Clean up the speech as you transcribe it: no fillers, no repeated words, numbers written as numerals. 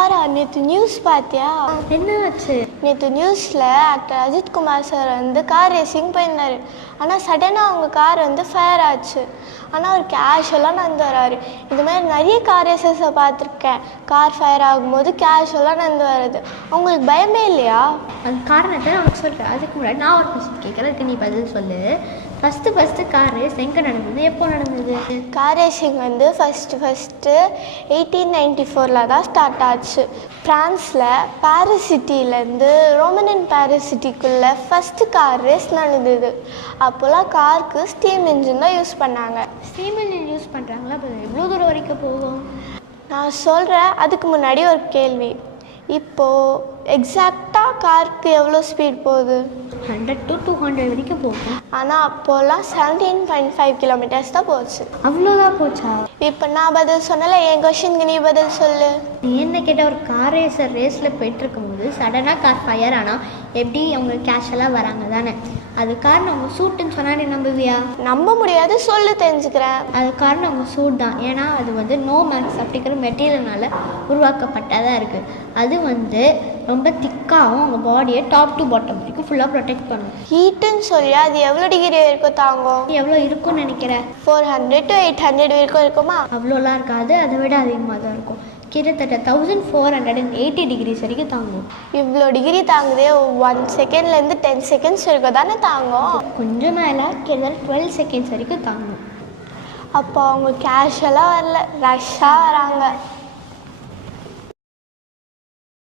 ஆரா, நேற்று நியூஸ் பார்த்தியா? என்ன ஆச்சு? நேற்று நியூஸில் ஆக்டர் அஜித்குமார் சார் வந்து கார் ரேசிங் போயிருந்தார். ஆனால் சடனாக அவங்க கார் வந்து ஃபயர் ஆச்சு. ஆனால் அவர் கேஷுவலாக நடந்து வராரு. இந்த மாதிரி நிறைய கார் ரேசர்ஸை பார்த்துருக்கேன். கார் ஃபயர் ஆகும்போது கேஷுவலாக நடந்து வர்றது. அவங்களுக்கு பயமே இல்லையா? அந்த காரணத்தை நான் உனக்கு சொல்கிறேன். அதுக்கு முன்னாடி நான் ஒரு கொஸ்டின் கேட்குறதுக்கு நீ பதில் சொல்லு. ஃபஸ்ட்டு கார் ரேஸ் எங்கே நடந்தது, எப்போ நடந்தது? கார் ரேசிங் வந்து ஃபஸ்ட்டு 1894 தான் ஸ்டார்ட் ஆச்சு. ஃப்ரான்ஸில் பாரிஸ் சிட்டியிலேருந்து ரோமன் பாரிஸ் சிட்டிக்குள்ளே ஃபஸ்ட்டு கார் ரேஸ் நடந்தது. அப்போல்லாம் காருக்கு ஸ்டீம் இன்ஜின் தான் யூஸ் பண்ணாங்க. ஸ்டீம் இன்ஜின் யூஸ் பண்ணுறாங்களா? அப்போ எவ்வளோ தூரம் வரைக்கும் போகும்? நான் சொல்கிறேன். அதுக்கு முன்னாடி ஒரு கேள்வி. இப்போது எக்ஸாக்டாக காருக்கு எவ்வளோ ஸ்பீட் போகுது? 100 to 200 வரைக்கும் போகும். ஆனால் அப்போல்லாம் 17.5 கிலோமீட்டர்ஸ் தான் போச்சு. அவ்வளோதான் போச்சா? இப்போ நான் பதில் சொன்னல, என் கொஷினுக்கு நீ பதில் சொல்லு. நீ என்ன கேட்டால் ஒரு கார் ரேஸில் போயிட்டுருக்கும் போது சடனாக கார் ஃபயர் ஆனால் எப்படி அவங்க கேஷுவலாக வராங்க தானே? அது காரணம் அவங்க சூட்டுன்னு சொன்னால் நீ நம்புவியா? நம்ப முடியாது, சொல்லு தெரிஞ்சுக்கிறேன். அது காரணம் அவங்க சூட் தான். ஏன்னா அது வந்து நோ மேக்ஸ் அப்படிங்கிற மெட்டீரியல்னால உருவாக்கப்பட்டதாக இருக்குது. அது வந்து ரொம்ப திக்காகவும் அவங்க பாடியை டாப் டு பாட்டம் வரைக்கும் ஃபுல்லாக ப்ரொடெக்ட் பண்ணும். ஹீட்டுன்னு சொல்லியா? அது எவ்வளோ டிகிரி வரைக்கும் தாங்கும்? எவ்வளோ இருக்கும்னு நினைக்கிறேன்? 400 to 800 வரைக்கும் இருக்குமா? அவ்வளோலாம் இருக்காது, அதை விட அதிகமாக தான் இருக்கும். கிட்டத்தட்ட 1480 டிகிரிஸ் வரைக்கும் தாங்கும். இவ்வளோ டிகிரி தாங்குதே. 1 செகண்ட்லேருந்து 10 செகண்ட்ஸ் வரைக்கும் தானே தாங்கும்? கொஞ்சம் மேலே கிட்டத்தட்ட 12 செகண்ட்ஸ் வரைக்கும் தாங்கும். அப்போ அவங்க கேஷுவலாக வரல, ரஷ்ஷாக வராங்க.